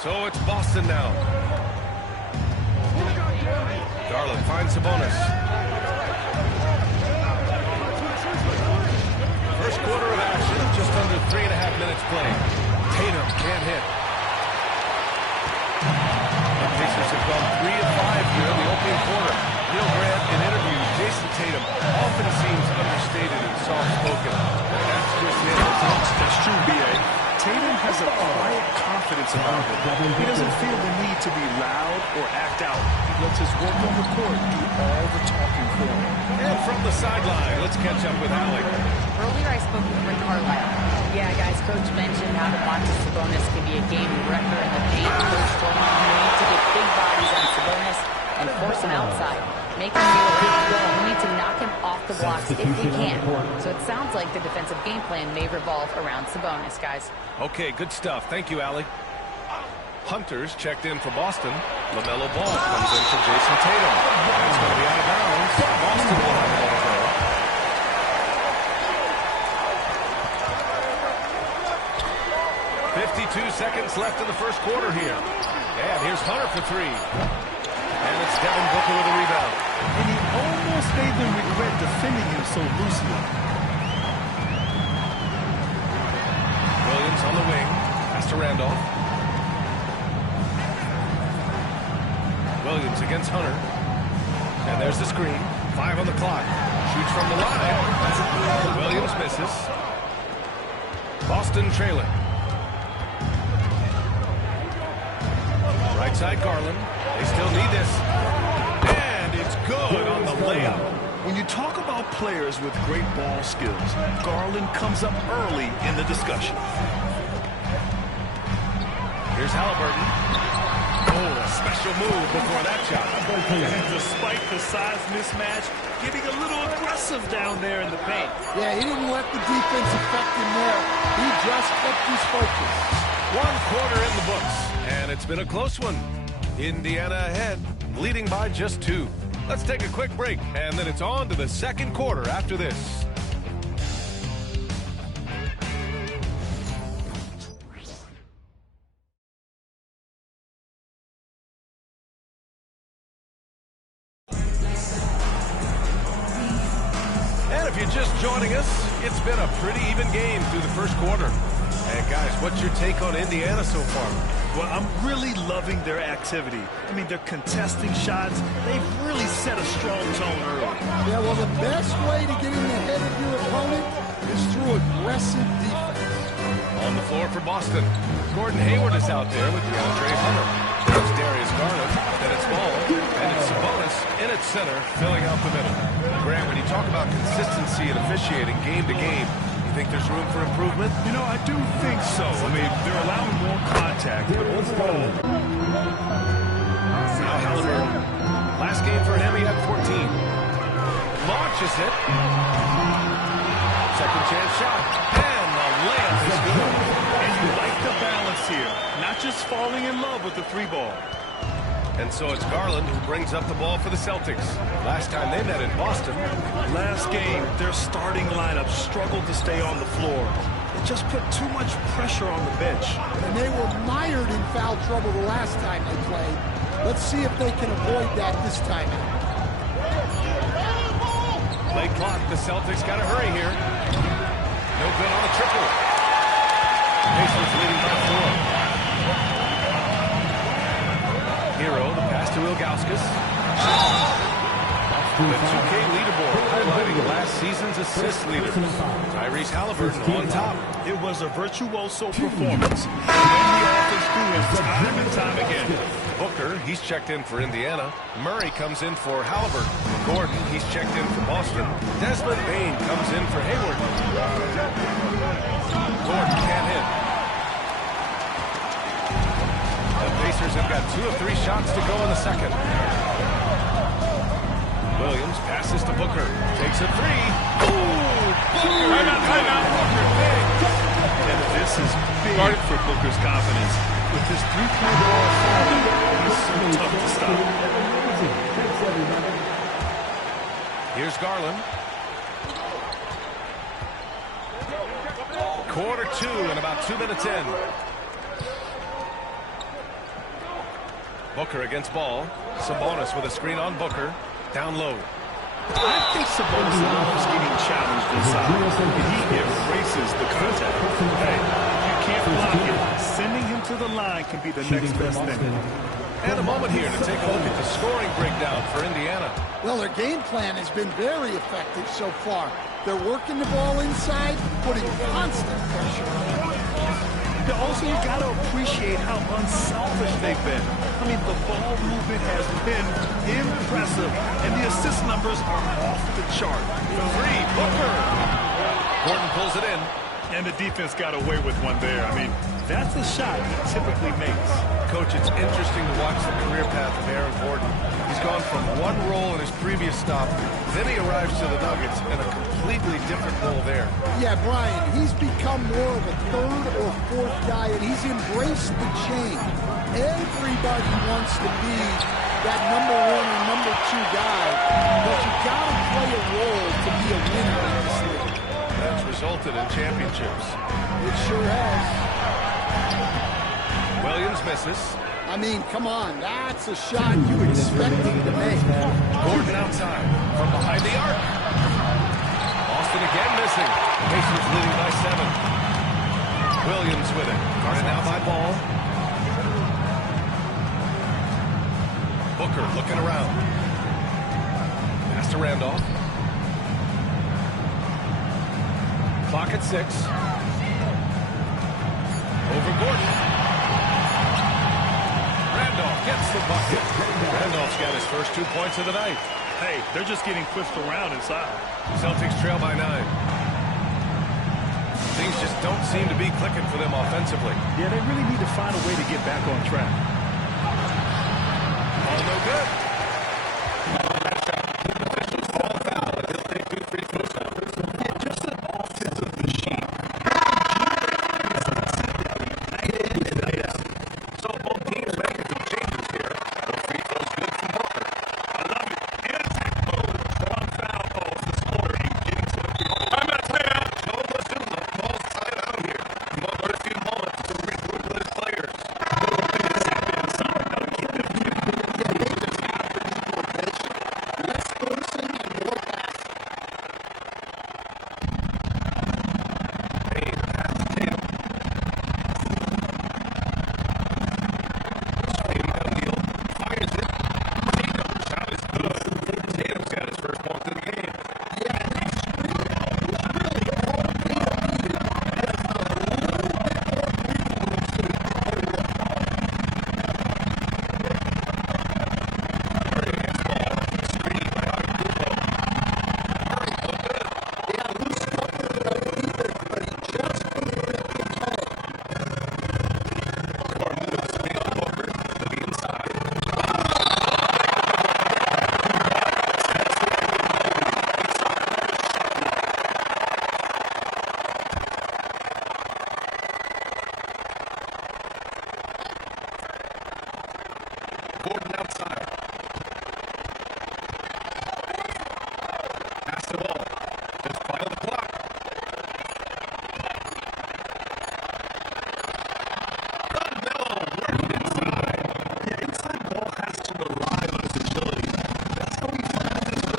So it's Boston now. Garland finds Sabonis. First quarter of action, just under 3.5 minutes played. Tatum can't hit. The Pacers have gone 3 of 5 here in the opening quarter. Neil Grant, in interviews, Jason Tatum often seems understated and soft-spoken. That's just him. That's true, B.A. Tatum has a quiet confidence about him. He doesn't feel the need to be loud or act out. He lets his work on the court do all the talking for him. And from the sideline, let's catch up with Allie. Earlier I spoke with Rick Carlisle. Yeah, guys, Coach mentioned how Domantas Sabonis can be a game wrecker in the paint. Coach told me you need to get big bodies on Sabonis and force him outside. Make him feel big go. We need to knock him off the blocks if we can. So it sounds like the defensive game plan may revolve around Sabonis, guys. Okay, good stuff. Thank you, Allie. Hunter's checked in for Boston. LaMelo Ball comes in for Jason Tatum. And it's going to be out of bounds. Boston will have the ball. 52 seconds left in the first quarter here. And here's Hunter for 3. And it's Devin Booker with a rebound. And he almost made them regret defending him so loosely. Williams on the wing. Pass to Randolph. Williams against Hunter. And there's the screen. 5 on the clock. Shoots from the line. Williams misses. Boston trailing. Right side Garland. They still need this. And it's good on the layup. When you talk about players with great ball skills, Garland comes up early in the discussion. Here's Halliburton. Oh, a special move before that shot. And despite the size mismatch, getting a little aggressive down there in the paint. Yeah, he didn't let the defense affect him there. He just kept his focus. 1 quarter in the books, and it's been a close one. Indiana ahead, leading by just 2. Let's take a quick break, and then it's on to the second quarter after this. And if you're just joining us, it's been a pretty even game through the first quarter. And guys, what's your take on Indiana so far? Well, I'm really loving their activity. I mean, they're contesting shots. They've really set a strong tone early. Yeah, well, the best way to get in the head of your opponent is through aggressive defense. On the floor for Boston, Gordon Hayward is out there with DeAndre Hunter. There's Darius Garland, then it's Ball, and it's Sabonis in its center, filling out the middle. Grant, when you talk about consistency and officiating game to game, you think there's room for improvement? You know, I do think so. I mean, they're allowing more contact, but overall. Now Halliburton. Last game for him, he had 14. Launches it. Second chance shot. And the layup is good. And you like the balance here. Not just falling in love with the 3-ball. And so it's Garland who brings up the ball for the Celtics. Last time they met in Boston. Last game, their starting lineup struggled to stay on the floor. It just put too much pressure on the bench. And they were mired in foul trouble the last time they played. Let's see if they can avoid that this time out. Play clock, the Celtics got to hurry here. No good on the triple. Pacers leading by 4. Hero, the pass to Ilgauskas. The 2K leaderboard highlighting last season's assist leaders. Tyrese Halliburton on top. It was a virtuoso performance. And the offense threw him time and time again. Booker, he's checked in for Indiana. Murray comes in for Halliburton. Gordon, he's checked in for Boston. Desmond Bane comes in for Hayward. Gordon can't hit. The Pacers have got 2 of 3 shots to go in the second. Williams passes to Booker. Takes a 3. Ooh! Booker! Timeout! Booker, big! And this is big for Booker's confidence. With his 3-point ball falling, he's so tough to stop. Here's Garland. Quarter 2 and about 2 minutes in. Booker against ball. Sabonis with a screen on Booker. Down low. I think Sabonis loves getting challenged inside. He embraces the contact. Hey, you can't block it. Sending him to the line can be the next best thing. And a moment here to take a look at the scoring breakdown for Indiana. Well, their game plan has been very effective so far. They're working the ball inside, putting constant pressure on it. Also, you got to appreciate how unselfish they've been. I mean, the ball movement has been impressive, and the assist numbers are off the chart. The three, Booker. Gordon pulls it in. And the defense got away with one there. I mean, that's a shot he typically makes. Coach, it's interesting to watch the career path of Aaron Gordon. He's gone from one role in his previous stop, then he arrives to the Nuggets in a completely different role there. Yeah, Brian, he's become more of a third or fourth guy, and he's embraced the change. Everybody wants to be that number one or number two guy, but you got to play a role to be a winner in this league. That's resulted in championships. It sure has. Williams misses. I mean, come on, that's a shot you expect him to make. Gordon outside from behind the arc. Boston again missing. The Pacers leading by 7. Williams with it. Guarded now by Ball. Booker looking around. Pass to Randolph. Clock at 6. Over Gordon. Randolph gets the bucket. Randolph's got his first 2 points of the night. Hey, they're just getting pushed around inside. Celtics trail by 9. Things just don't seem to be clicking for them offensively. Yeah, they really need to find a way to get back on track. All no good. Gordon outside. Pass the ball. Just file the clock. Melo working inside. Yeah, inside ball has to rely on his agility. That's how he finds his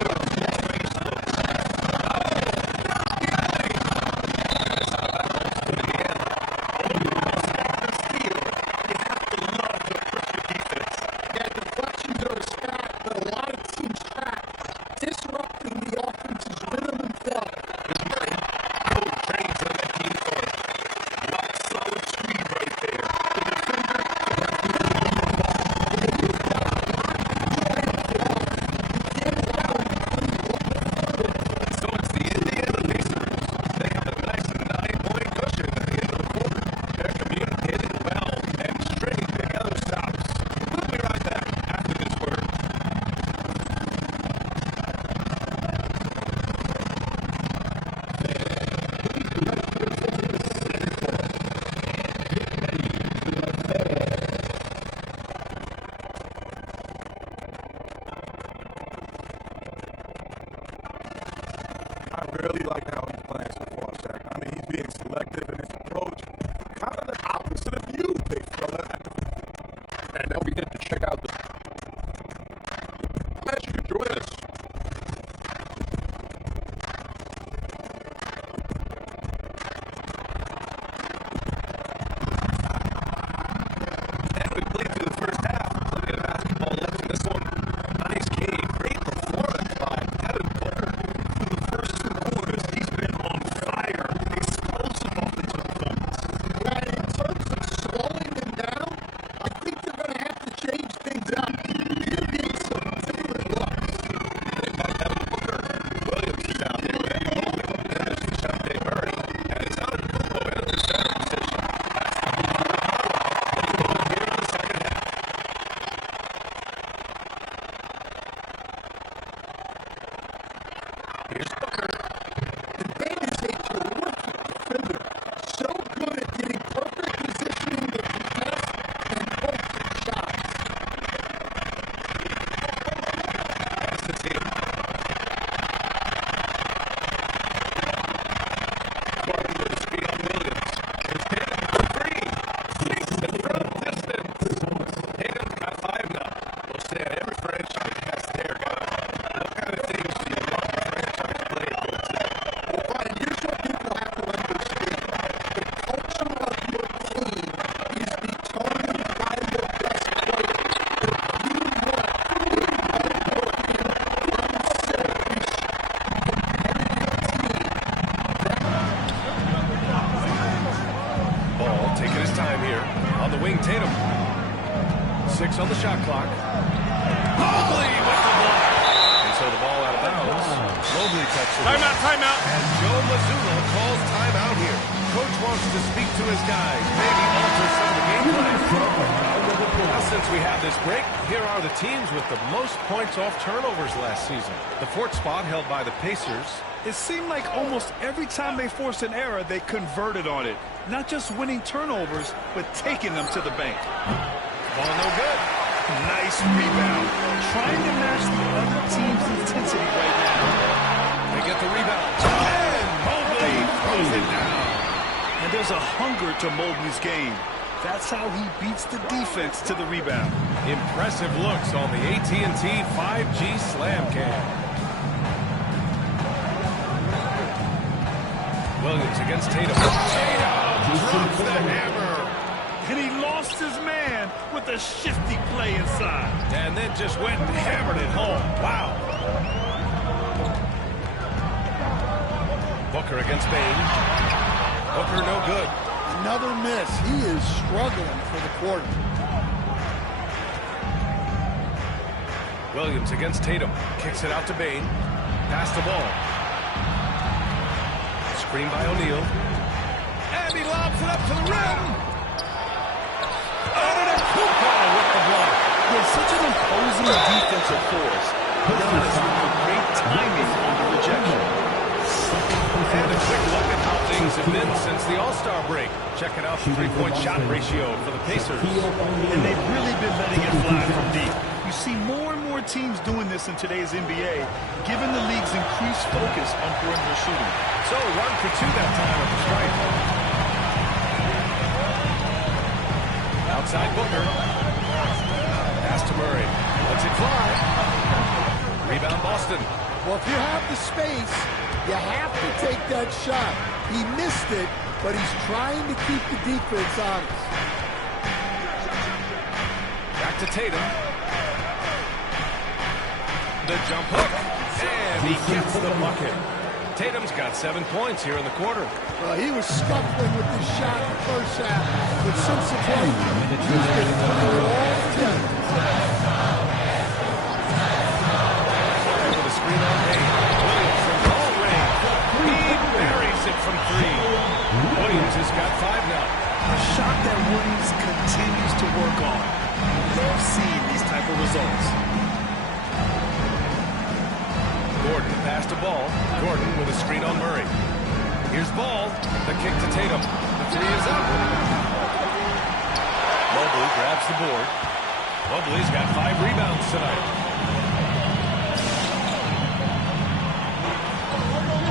really like how he's playing so far, Shaq. I mean, he's being selective in his approach. Kind of the opposite of you, big fella. And don't forget to check out the 6 on the shot clock. Mobley with the block. And so the ball out of bounds. Mobley touched it. Timeout. And Joe Mazzulla calls timeout here. Coach wants to speak to his guys, maybe alter some of the game plan. Now, since we have this break, here are the teams with the most points off turnovers last season. The 4th spot held by the Pacers. It seemed like almost every time they forced an error, they converted on it. Not just winning turnovers, but taking them to the bank. Ball no good. Nice rebound. Trying to match the other team's intensity right now. They get the rebound. And Mobley throws it down. And there's a hunger to Mobley's game. That's how he beats the defense to the rebound. Impressive looks on the AT&T 5G Slam Cam. Williams against Tatum. Tatum drops the hammer. And he lost his man with a shifty play inside. And then just went and hammered it home. Wow. Booker against Bain. Booker no good. Another miss. He is struggling for the quarter. Williams against Tatum. Kicks it out to Bain. Pass the ball. Screen by O'Neal. And he lobs it up to the rim. And a Kupo with the block. He has such an imposing defensive force. Giannis with great timing on the rejection. And a quick look at how things have been since the All-Star break. Checking out the three-point shot ratio for the Pacers. And they've really been letting it fly from deep. You see more and more teams doing this in today's NBA, given the league's increased focus on perimeter shooting. So 1 for 2 that time at the strike. Outside Booker. Pass to Murray. Lets it fly. Rebound Boston. Well, if you have the space, you have to take that shot. He missed it, but he's trying to keep the defense honest. Back to Tatum. The jump hook. And he gets the bucket. Tatum's got 7 points here in the quarter. Well, he was scuffling with his shot in the first half, but since the break, he's been putting it all together. With a screen on Bain. Williams from long range. He buries it from 3. Williams has got 5 now. A shot that Williams continues to work on. Love seeing these type of results. Gordon passed the ball. Gordon with a screen on Murray. Here's Ball. The kick to Tatum. The 3 is up. Mobley grabs the board. Mobley's got 5 rebounds tonight.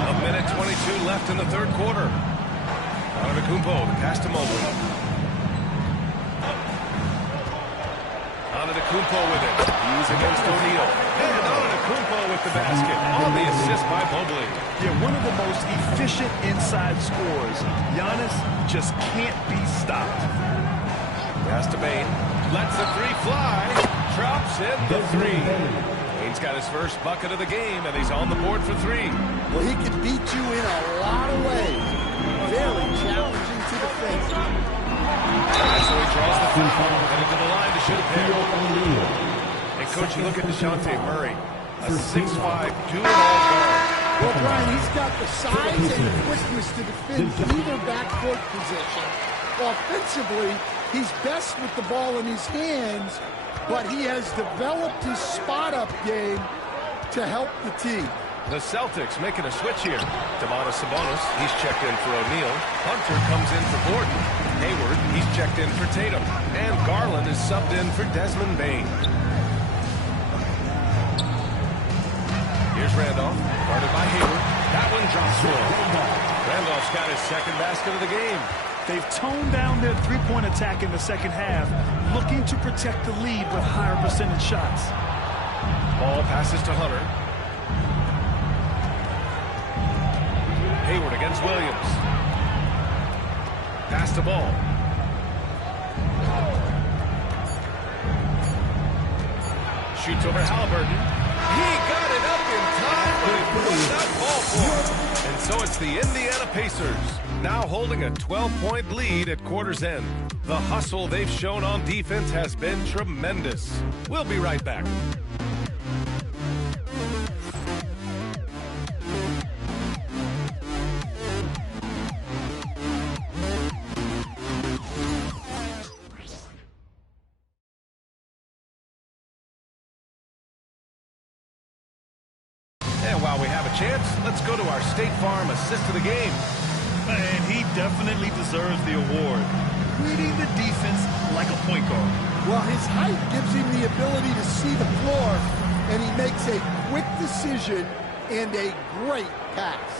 A minute 22 left in the third quarter. Antetokounmpo, the pass to Mobley. Antetokounmpo with it. He's against O'Neal. And Antetokounmpo with the basket on the assist by Mobley. Yeah, one of the most efficient inside scorers. Giannis just can't be stopped. Pass to Bain. Lets the 3 fly. Drops in the 3. Bain's got his first bucket of the game, and he's on the board for 3. Well, he can beat you in a lot of ways. Very challenging to defend. And so he draws the foul. Headed to the line to shoot a pair. Hey, Coach, you look at DeJounte Murray. A 6'5" do-it-all guard. Well, Brian, he's got the size and the quickness to defend either backcourt position. Offensively, he's best with the ball in his hands, but he has developed his spot-up game to help the team. The Celtics making a switch here. Domantas Sabonis, he's checked in for O'Neal. Hunter comes in for Gordon. Hayward, he's checked in for Tatum. And Garland is subbed in for Desmond Bain. Here's Randolph, guarded by Hayward. That one drops through. Randolph's got his second basket of the game. They've toned down their three-point attack in the second half, looking to protect the lead with higher percentage shots. Ball passes to Hunter. Hayward against Williams. Pass the ball. Shoots over Halliburton. He got it up in time, but he put that ball for him. And so So it's the Indiana Pacers, now holding a 12-point lead at quarter's end. The hustle they've shown on defense has been tremendous. We'll be right back. And while we have a chance, let's go to our State Farm assist of the game. And he definitely deserves the award. Reading the defense like a point guard. Well, his height gives him the ability to see the floor, and he makes a quick decision and a great pass.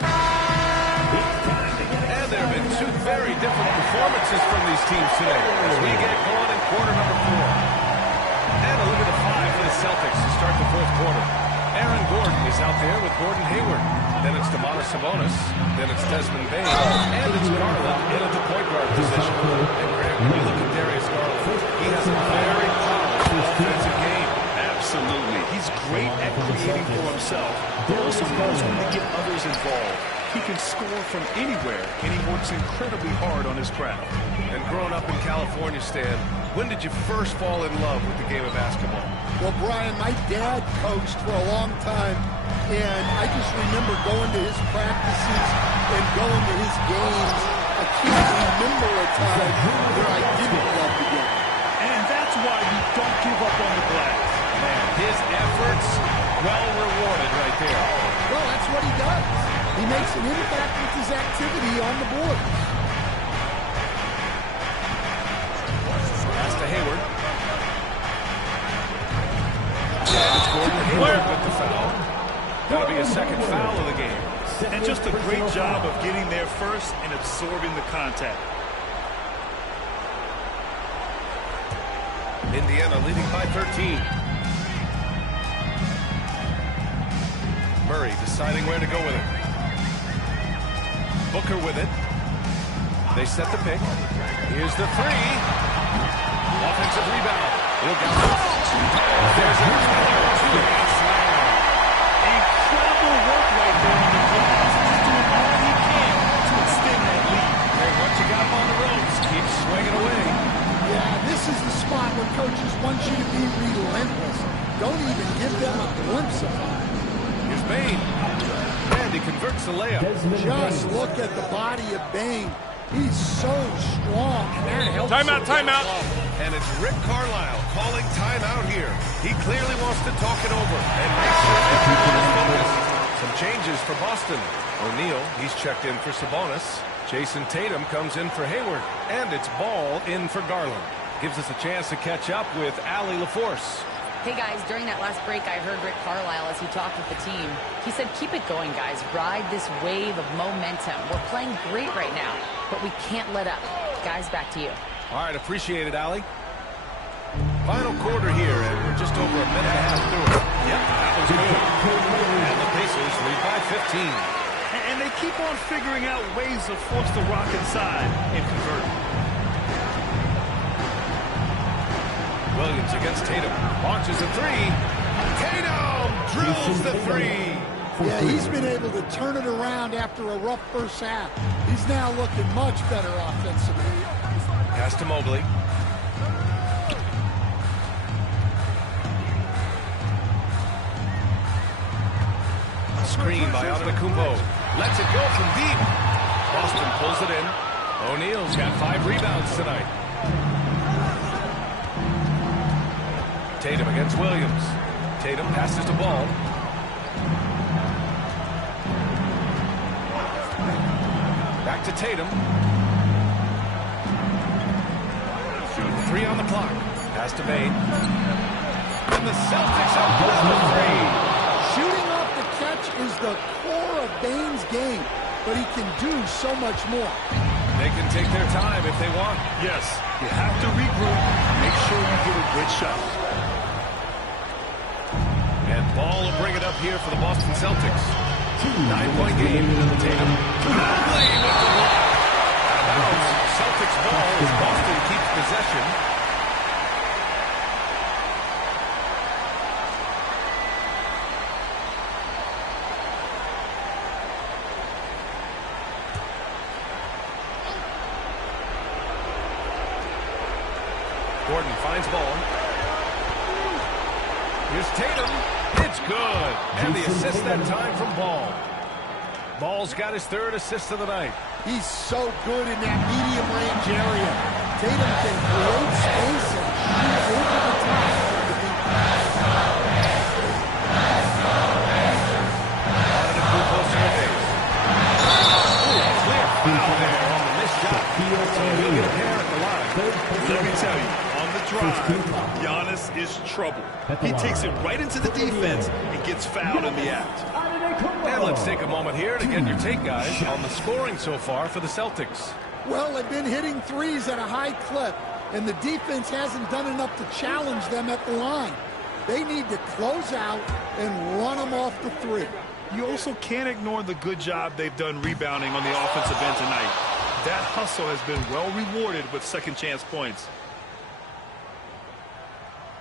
And there have been two very different performances from these teams today as we get going in quarter number 4. And a look at the 5 for the Celtics to start the fourth quarter. Aaron Gordon is out there with Gordon Hayward. Then it's Domantas Sabonis. Then it's Desmond Bain. And it's Garland in at the point guard position. And Graham, when you look at Darius Garland, he has a very powerful offensive game. Absolutely. He's great at creating for himself, but also knows when to get others involved. He can score from anywhere, and he works incredibly hard on his craft. And growing up in California, Stan, when did you first fall in love with the game of basketball? Well, Brian, my dad coached for a long time, and I just remember going to his practices and going to his games. I can't remember a time where I didn't love the game. And that's why you don't give up on the glass. Man, his efforts, well rewarded right there. Well, that's what he does. He makes an impact with his activity on the board. Pass to Hayward. And it's Gordon Hayward with the foul. That'll be a second foul of the game. And just a great job of getting there first and absorbing the contact. Indiana leading by 13. Murray deciding where to go with it. Booker with it. They set the pick. Here's the three. Offensive rebound. There's a Incredible work right there on the glass. He's doing all he can to extend that lead. And once you got him on the ropes, keep swinging away. Yeah, this is the spot where coaches want you to be relentless. Don't even give them a glimpse of it. Here's Bain. And he converts the layup. Just look at the body of Bain. He's so strong, and that helps. Timeout, timeout. And it's Rick Carlisle calling timeout here. He clearly wants to talk it over and make sure everyone is focused. Some changes for Boston. O'Neal, he's checked in for Sabonis. Jason Tatum comes in for Hayward. And it's Ball in for Garland. Gives us a chance to catch up with Allie LaForce. Hey guys, during that last break, I heard Rick Carlisle as he talked with the team. He said, keep it going, guys. Ride this wave of momentum. We're playing great right now, but we can't let up. Guys, back to you. All right, appreciate it, Allie. Final quarter here, and we're just over a minute and a half through it. Yep, that was good. And the Pacers lead by 15. And they keep on figuring out ways to force the rock inside and convert. Williams against Tatum. Launches a three. Tatum drills the three. Yeah, he's been able to turn it around after a rough first half. He's now looking much better offensively. Pass to Mobley. Screen by Antetokounmpo. Lets it go from deep. Boston pulls it in. O'Neal's got 5 rebounds tonight. Tatum against Williams. Tatum passes the ball. Back to Tatum. 3 on the clock. Pass to Bain. And the Celtics have blown the 3. Shooting off the catch is the core of Bain's game, but he can do so much more. They can take their time if they want. Yes, you have to regroup. Make sure you get a good shot. And Ball will bring it up here for the Boston Celtics. 9-point game. Tatum. Mobley with the block. Out of bounds. Celtics ball as Boston keeps possession. Gordon finds ball. Here's Tatum. It's good. And the assist that time from Ball. Ball's got his third assist of the night. He's so good in that medium range area. Tatum can create space and shoot over the top. Clear foul there on the missed shot. So he'll get a pair at the line. Let me tell you, on the drive, Giannis is trouble. He takes it right into the defense and gets fouled in the act. And let's take a moment here to get your take, guys, on the scoring so far for the Celtics. Well, they've been hitting threes at a high clip, and the defense hasn't done enough to challenge them at the line. They need to close out and run them off the three. You also can't ignore the good job they've done rebounding on the offensive end tonight. That hustle has been well rewarded with second chance points.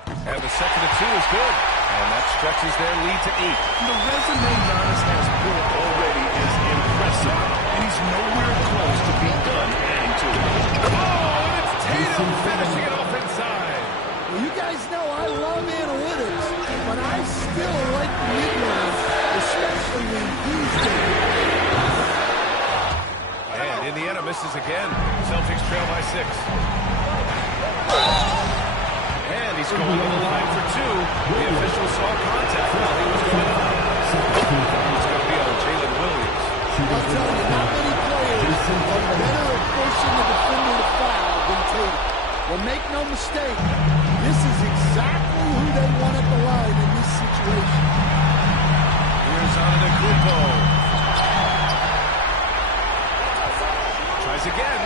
And the second and 2 is good. And that stretches their lead to 8. The resume Giannis has built already is impressive, and he's nowhere close to being done adding to it. Oh, and it's Tatum finishing it off inside. Well, you guys know I love analytics, but I still like the mid-range, especially when he's there. And Indiana misses again. Celtics trail by 6. And he's going to the line for 2. The official saw contact while he was going on. It's going to be on Jalen Williams. I'll tell you, not many players are better at forcing the defender to foul than Tatum. Well, make no mistake, this is exactly who they want at the line in this situation. Here's Antetokounmpo. Tries again.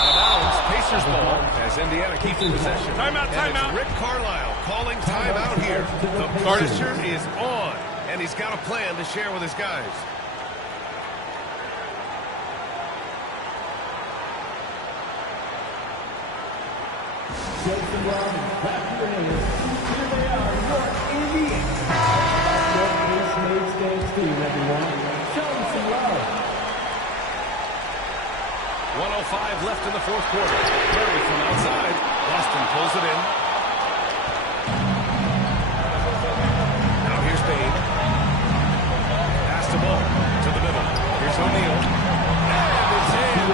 Out of bounds, Pacers ball as Indiana keeps possession. Timeout. Rick Carlisle calling timeout here. The pressure is on, and he's got a plan to share with his guys. Everyone. 1:05 left in the fourth quarter. Curry from outside. Boston pulls it in. Now here's Bane. Pass the ball to the middle. Here's O'Neal. And it's in.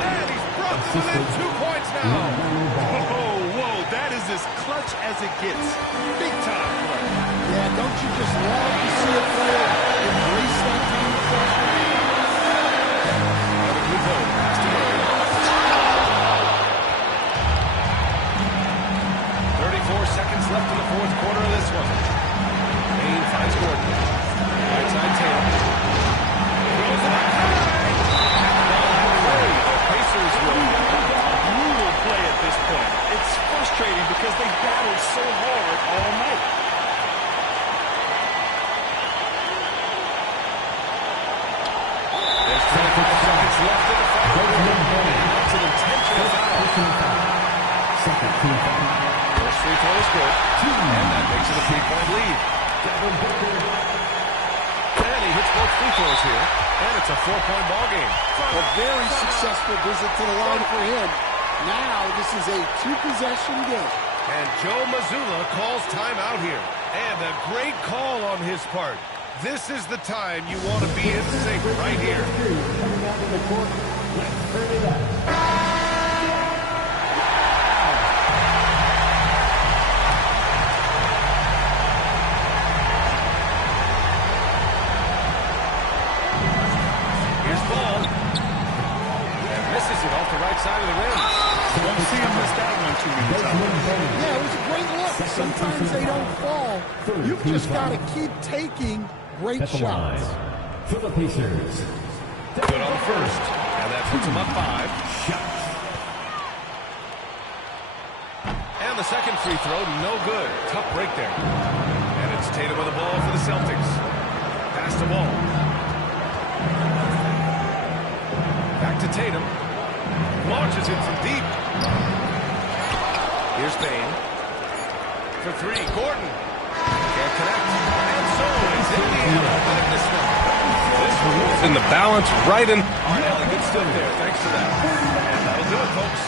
And he's brought them within 2 points now. Whoa, that is as clutch as it gets. Big time clutch. Yeah, don't you just love to see a player embrace that kind of pressure? 34 seconds left in the fourth quarter of this one. Bane finds Gordon. Right side Tatum. Throws it up high. The Pacers will Brutal play at this point. It's frustrating because they battled so hard all night. There's 25 seconds left in the fourth quarter. It's an intentional foul. First free throw is good. And that makes it a 3-point lead. And he hits both free throws here. And it's a 4-point ball game. A very successful visit to the line for him. Now this is a 2-possession game. And Joe Mazzulla calls timeout here. And a great call on his part. This is the time you want to be in sync right here. Coming out of the court. Let's turn it up. Off the right side of the rim. Don't see him miss that one too many times. Yeah, it was a great look. Sometimes they don't fall. You've just got to keep taking great shots. For the Pacers. Good on the first. And that puts him up 5. And the second free throw, no good. Tough break there. And it's Tatum with the ball for the Celtics. Pass the ball. Back to Tatum. Launches it from deep. Here's Bane. For 3, Gordon. Can't connect. And so it's Indiana winning this one. This one was in the balance right in. Ellie, good stuff there. Thanks for that. And that'll do it, folks.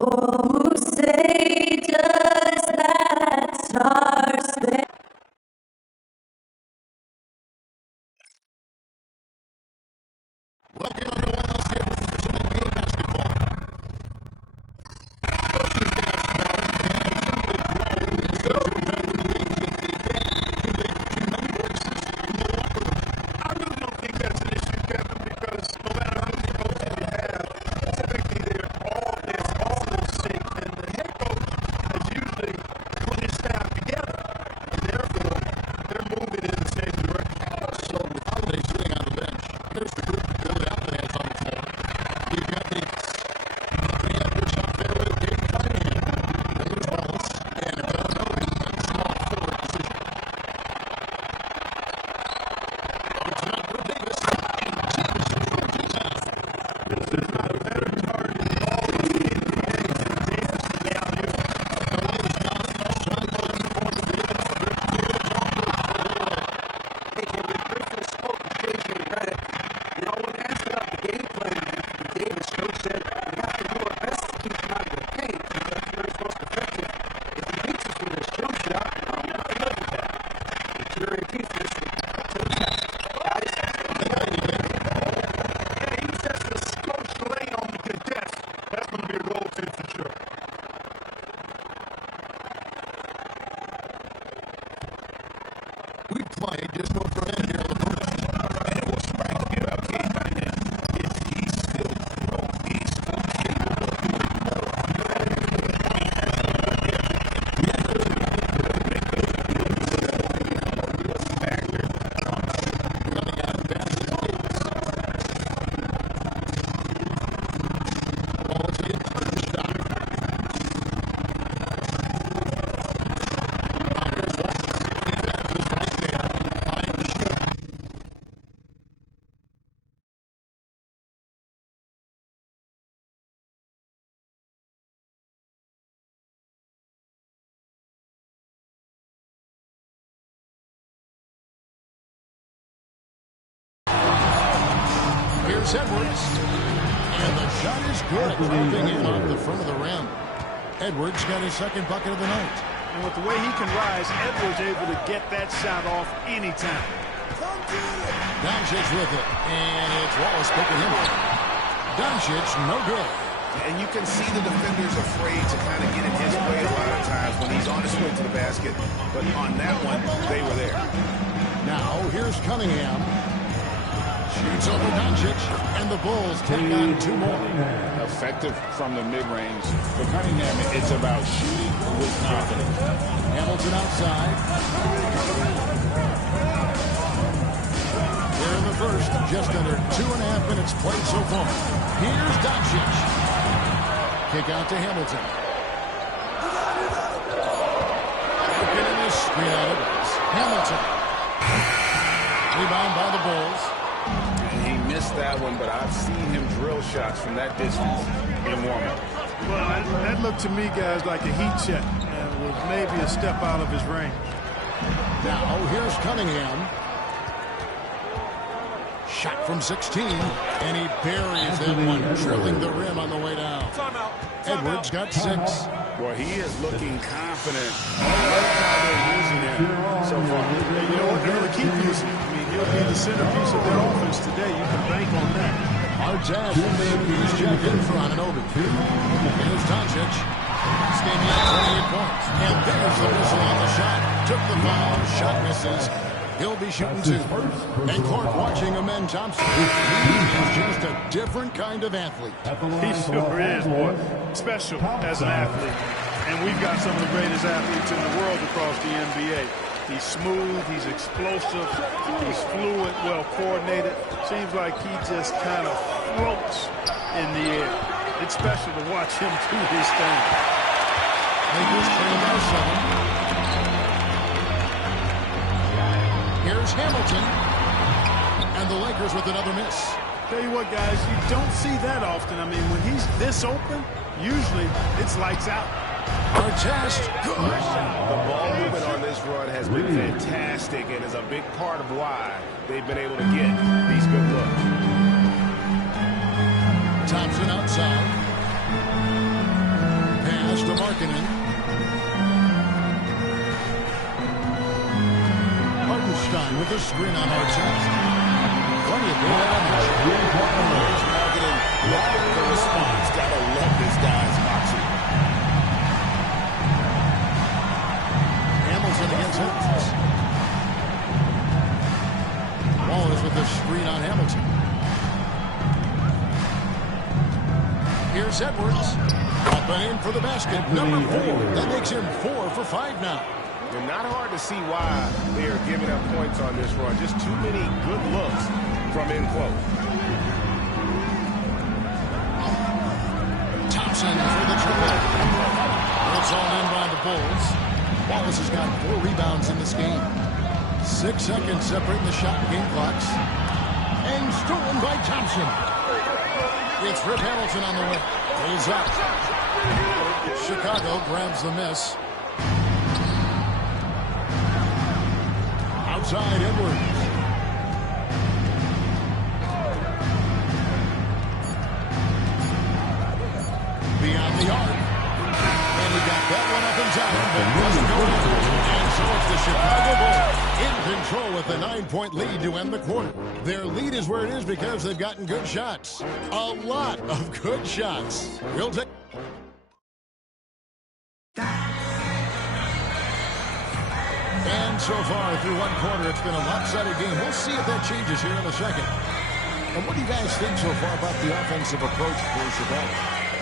who say does that star-spangled Here's Edwards. And the shot is good. Dropping in off the front of the rim. Edwards got his second bucket of the night. And with the way he can rise, Edwards able to get that shot off anytime. Doncic with it. And it's Wallace picking him up. Doncic, no good. And you can see the defenders afraid to kind of get in his way a lot of times when he's on his way to the basket. But on that one, they were there. Now, here's Cunningham. Shoots over Doncic, and the Bulls take on two more. Effective from the mid-range. For Cunningham, it's about shooting with confidence. Hamilton outside. Here in the first, just under 2.5 minutes played so far. Here's Doncic. Kick out to Hamilton. Open in the screen out of it. Hamilton. Rebound by the Bulls. And he missed that one, but I've seen him drill shots from that distance in warm-up. Well, that looked to me, guys, like a heat check. And was maybe a step out of his range. Now, here's Cunningham. Shot from 16, and he buries that one, drilling the rim on the way down. Edwards got 6. Well, he is looking confident. I love how they're using him so far. You know what? They're going to keep using him. I mean, he'll be the centerpiece of their offense today. You can bank on that. Hard pass. He's checked in front and over. Here's Doncic. Standing at 28 points. And there's the whistle on the shot. Took the foul. Shot misses. He'll be shooting 2. And Clark watching Amen Thompson. He is just a different kind of athlete. He sure is, boy. Special as an athlete. And we've got some of the greatest athletes in the world across the NBA. He's smooth, he's explosive, he's fluid, well coordinated. Seems like he just kind of floats in the air. It's special to watch him do his thing. Lakers trail by 7. Here's Hamilton. And the Lakers with another miss. Tell you what, guys, you don't see that often. I mean, when he's this open, usually it's lights out. Artest, good. The ball movement on this run has been fantastic and is a big part of why they've been able to get these good looks. Thompson outside. to Markkinen. Hartenstein with the screen on Artest. Plenty of good damage. There's Markkinen. The response. Gotta love this guy's moxie. Hamilton against Edwards. Wallace with the screen on Hamilton. Here's Edwards. Up and in for the basket. Number 4. That makes him 4 for 5 now. And not hard to see why they are giving up points on this run. Just too many good looks from in close. Thompson for the triple. It's all in by the Bulls. Wallace has got 4 rebounds in this game. 6 seconds separating the shot and game clocks. And stolen by Thompson. It's Rip Hamilton on the way. Pulls up. Chicago grabs the miss. Outside Edwards. Beyond the arc. And he got that one up and down, but doesn't go in. And so it's the Chicago Bulls in control with a 9-point lead to end the quarter. Their lead is where it is because they've gotten good shots. A lot of good shots. We'll take... And so far through one quarter, it's been a lopsided game. We'll see if that changes here in a second. And what do you guys think so far about the offensive approach for Chicago?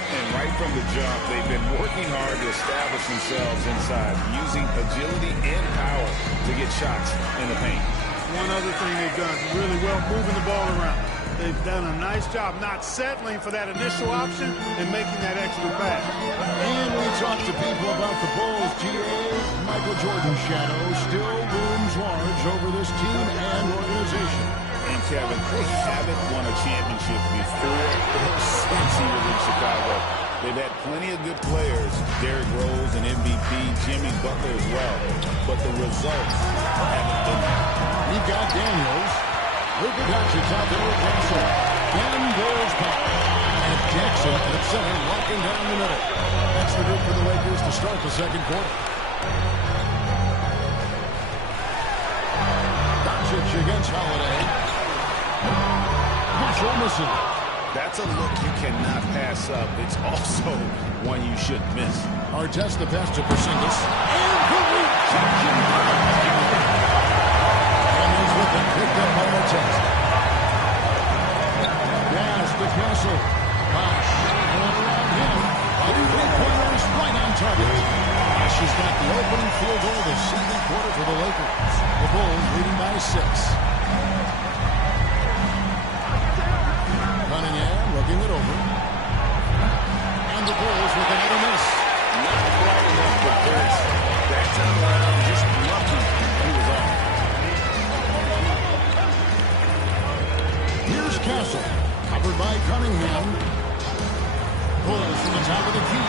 And right from the jump, they've been working hard to establish themselves inside, using agility and power to get shots in the paint. One other thing they've done really well, moving the ball around. They've done a nice job not settling for that initial option and making that extra pass. And we talk to people about the Bulls, GA. Michael Jordan's shadow still looms large over this team and organization. And Kevin, they haven't won a championship before or since he was in Chicago. They've had plenty of good players, Derrick Rose and MVP, Jimmy Butler as well. But the results haven't been there. We've got Daniels. Luka Doncic out there with Castle. Then Bulls back. And Jackson at center, locking down the middle. That's the good for the Lakers to start the second quarter. Doncic against Holiday. Marshall missing. That's a look you cannot pass up. It's also one you shouldn't miss. Artest the pass to Porzingis. And the rejection. And he's with it. Picked up by Artest. Yes, the Castle. Bosh. Going around him. Other three-pointers right on target. She's got the opening field goal of the second quarter for the Lakers. The Bulls leading by 6. Looking it over. And the Bulls with another miss. Not quite enough defense. That time around, just lucky he was off. Here's Castle. Covered by Cunningham. Bulls from the top of the key.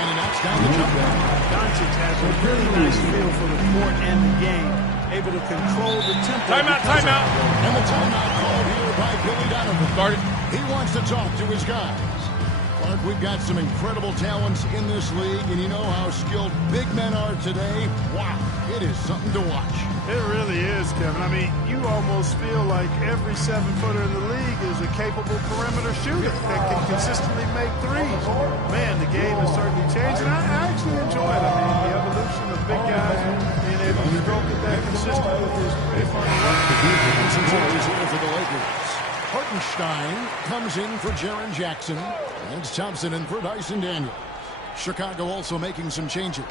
And he knocks down the jumper. Doncic has a really nice feel for the court and the game. Able to control the tempo. Timeout, timeout. And the timeout called here by Billy Donovan. Started. He wants to talk to his guys. Clark, we've got some incredible talents in this league, and you know how skilled big men are today. Wow, it is something to watch. It really is, Kevin. I mean, you almost feel like every 7-footer in the league is a capable perimeter shooter that can consistently make threes. Man, the game has certainly changed, and I actually enjoy it. I mean, the evolution of big guys being able to stroke it that consistently is pretty fun. Some changes here for the Lakers. Hartenstein comes in for Jaren Jackson. And Thompson in for Dyson Daniels. Chicago also making some changes.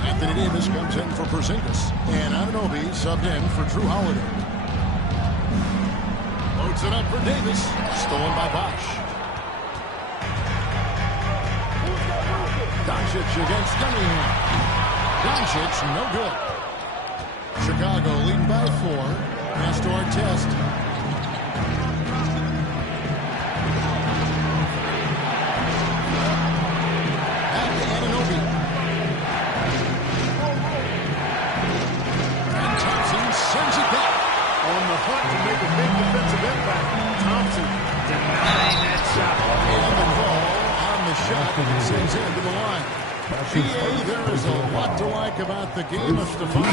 Anthony Davis comes in for Porzingis. And Anunoby subbed in for Drew Holiday. Loads it up for Davis. Stolen by Bosh. Doncic against Cunningham. Doncic, no good. Chicago leading by 4. Pass to Artest. To make a big defensive impact. Thompson denying that shot. And the ball on the shot, and it sends into the line. PA, there is a lot to like about the game of Stephon.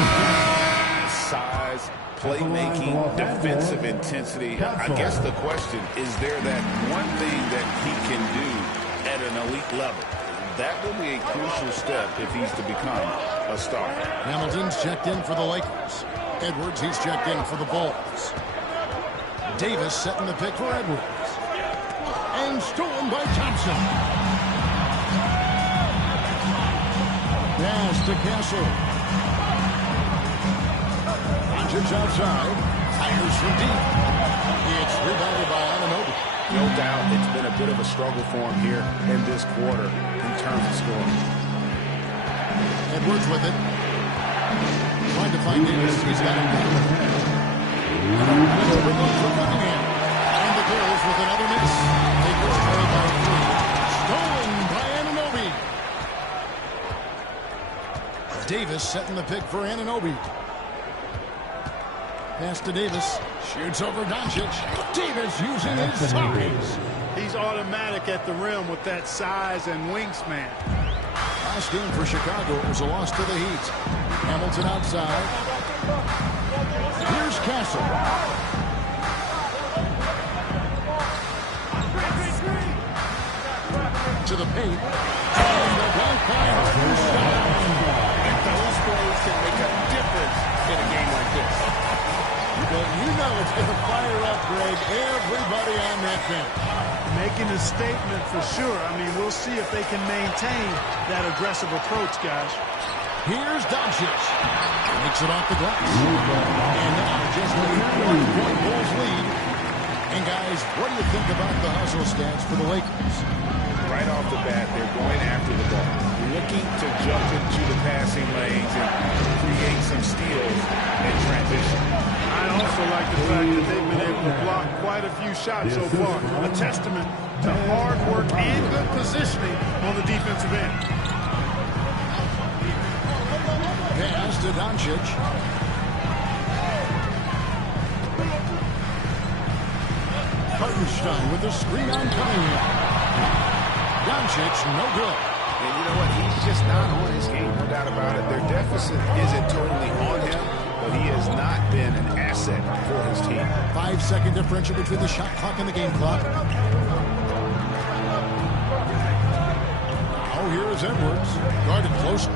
Size, playmaking, defensive intensity. I guess the question, is there that one thing that he can do at an elite level? That will be a crucial step if he's to become a star. Hamilton's checked in for the Lakers. Edwards, he's checked in for the Bulls. Davis setting the pick for Edwards. And stolen by Thompson. Pass to Castle. Just outside. Fires from deep. It's rebounded by Anunoby. No doubt it's been a bit of a struggle for him here in this quarter in terms of scoring. Edwards with it. Trying to find Davis. He's got him down. And the Bulls with another miss. Lakers trail by 3. Stolen by Anunoby. Davis setting the pick for Anunoby. Pass to Davis. Shoots over Doncic. Davis using his size. He's automatic at the rim with that size and wingspan. Last game for Chicago, it was a loss to the Heat. Hamilton outside. Here's Castle. To the paint. And the dunk by Hartenstein. And those plays can make a difference in a game like this. Well, you know it's going to fire up, Greg, everybody on that bench. Making a statement for sure. I mean, we'll see if they can maintain that aggressive approach, guys. Here's Doncic. Makes it off the glass. And now just a 1-point Bulls lead. And guys, what do you think about the hustle stats for the Lakers? Right off the bat, they're going after the ball, looking to jump into the passing lanes and create some steals in transition. I also like the fact that they've been able to block quite a few shots so far. A testament to hard work and good positioning on the defensive end. Pass to Doncic. Hartenstein with the screen on Cunningham. Doncic, no good. And you know what? He's just not on his game, no doubt about it. Their deficit isn't totally on him, but he has not been an asset for his team. 5-second differential between the shot clock and the game clock. Now here is Edwards, guarded closely.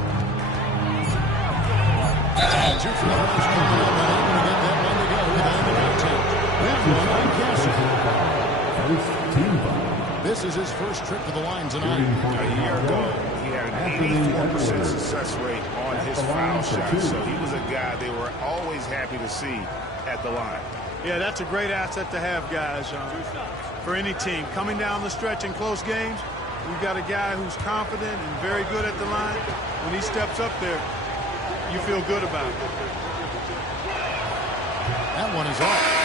And two free throws coming up, and able to get that one to go behind the contact. That one on Castle. This is his first trip to the line tonight. A year ago, he had an 84% success rate on his foul shot, so he was a guy they were always happy to see at the line. Yeah, that's a great asset to have, guys, for any team. Coming down the stretch in close games, you've got a guy who's confident and very good at the line. When he steps up there, you feel good about it. That one is off.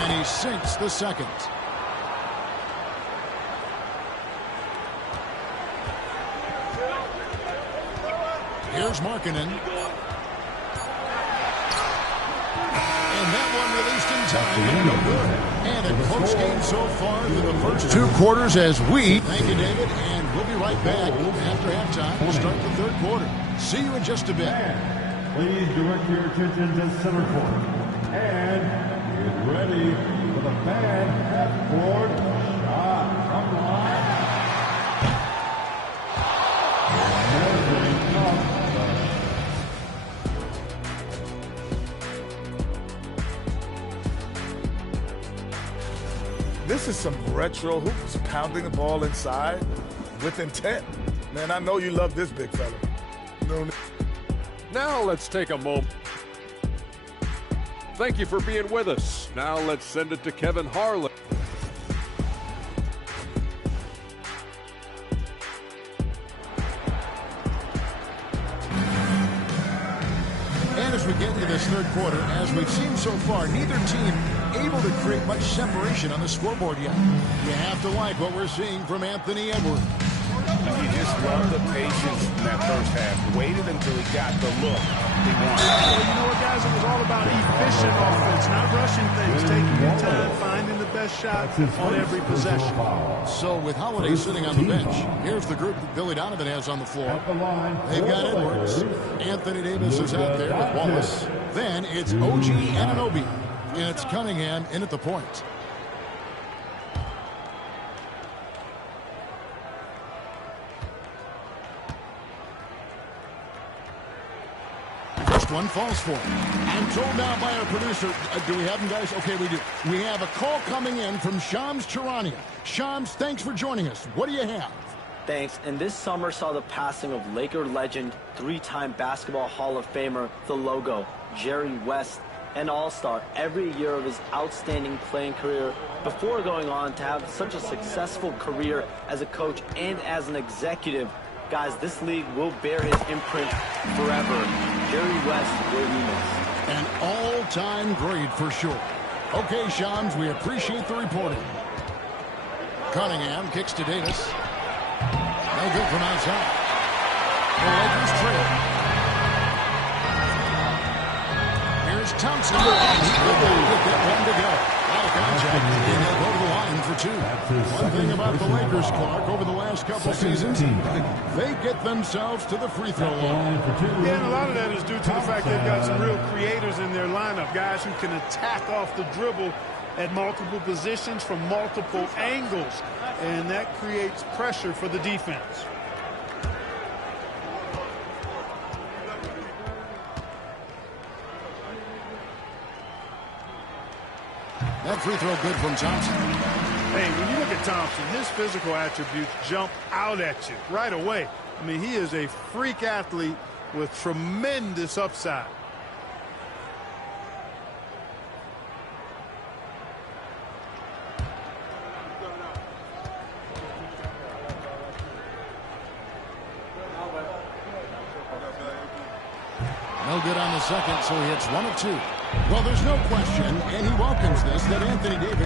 And he sinks the second. Here's Markkanen. And that one released in time. No good. And a close game so far through the first 2 quarters as we... Thank you, David. And we'll be right back after halftime. We'll start the third quarter. See you in just a bit. Please direct your attention to center court. And get ready for the bad half-court shot from the line. This is some retro hoops, pounding the ball inside with intent. Man, I know you love this big fella. Now let's take a moment. Thank you for being with us. Now let's send it to Kevin Harlan. And as we get into this third quarter, as we've seen so far, neither team able to create much separation on the scoreboard yet. You have to like what we're seeing from Anthony Edwards. You just love the patience in that first half. Waited until he got the look he wanted. Well, you know what, guys? It was all about efficient offense, not rushing things, taking your time, finding the best shot on every possession. So with Holiday sitting on the bench, here's the group that Billy Donovan has on the floor. They've got Edwards. Anthony Davis is out there with Wallace. Then it's OG Anunoby. And it's Cunningham in at the point. First one falls for him. I'm told now by our producer, do we have him, guys? Okay, we do. We have a call coming in from Shams Charania. Shams, thanks for joining us. What do you have? Thanks. And this summer saw the passing of Laker legend, three-time Basketball Hall of Famer, the logo, Jerry West, an all-star every year of his outstanding playing career before going on to have such a successful career as a coach and as an executive. Guys, this league will bear his imprint forever. Jerry West will be missed. An all-time great for sure. Okay, Shams, we appreciate the reporting. Cunningham kicks to Davis. No good from outside. The Lakers trail. Here's Thompson. He could get that one to go. Out of contact, and they'll go to the line for two. One thing about the Lakers, Clark, over the last couple seasons, they get themselves to the free throw line. Yeah, and a lot of that is due to the fact they've got some real creators in their lineup, guys who can attack off the dribble at multiple positions from multiple angles, and that creates pressure for the defense. That free throw good from Thompson. Hey, when you look at Thompson, his physical attributes jump out at you right away. I mean, he is a freak athlete with tremendous upside. No good on the second, so he hits 1 of 2. Well, there's no question, and he welcomes this, that Anthony Davis...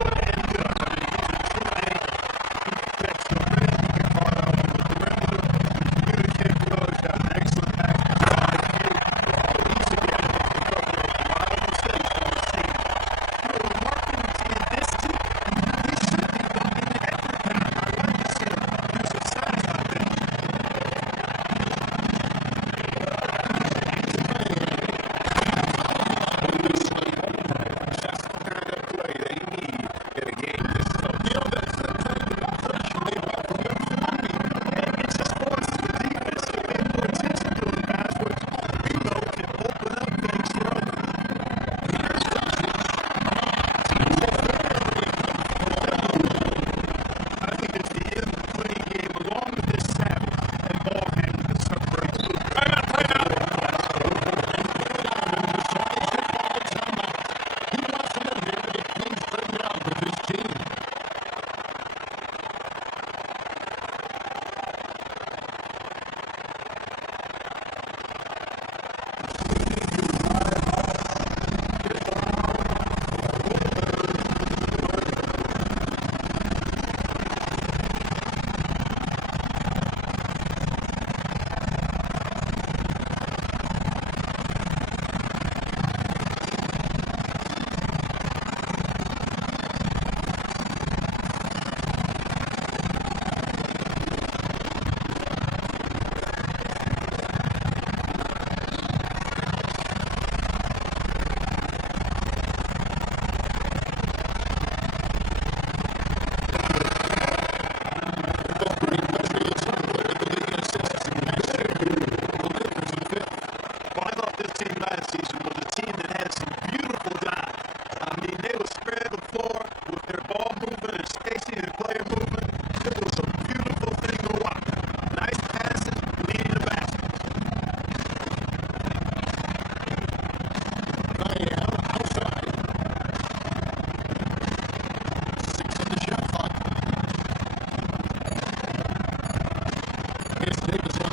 Davis